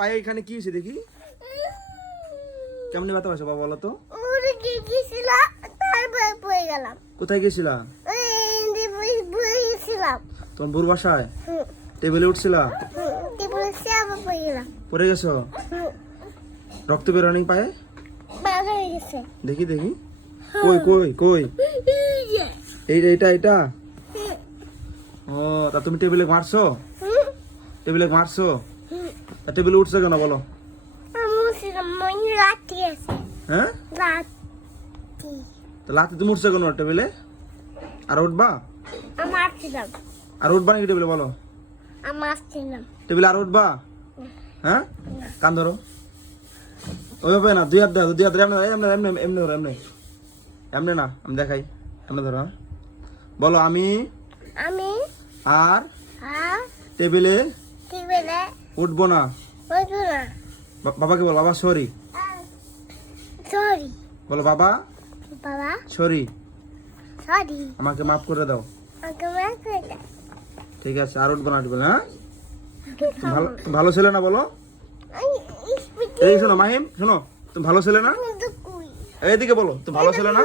পায়ে এখানে কি হয়েছে দেখি? কেমনে ব্যথা পাইছো বাবা বলো তো? কোথায় গেছিলা? তোমার বুড় বাসায় টেবিলে উঠছিলা? পড়ে গেছো? রক্ত বেরোনি পায়ে? দেখি দেখি। কই কই কই? এটা ও তা তুমি টেবিলে মারছো? টেবিলে মারছো? তা টেবিলে উঠছো কেন বলো? হ্যাঁ তো লাতে তুমি উঠছো কেন টেবিলে? আর উঠবা? আর উঠবা নাকি টেবিলে বলো? টেবিলে আর উঠবা? হ্যাঁ কান ধরো। ওইভাবে না, দুই হাত ধরো, দুই হাত ধরো, এমনি এমনি এমনি ধরো, এমনি এমনি না, আমি দেখাই, এমনি ধরো। হ্যাঁ বলো আমি আর টেবিলে উঠবো না। বাবাকে বলো বাবা সরি। বলো বাবা সরি, আমাকে মাফ করে দাও। ঠিক আছে আর উঠবো না টেবিলে। হ্যাঁ তুমি ভালো ছেলে না বলো? এই শোনো মাহিম, শোনো তুমি ভালো ছেলে না? এইদিকে বলো তুমি ভালো ছেলে না?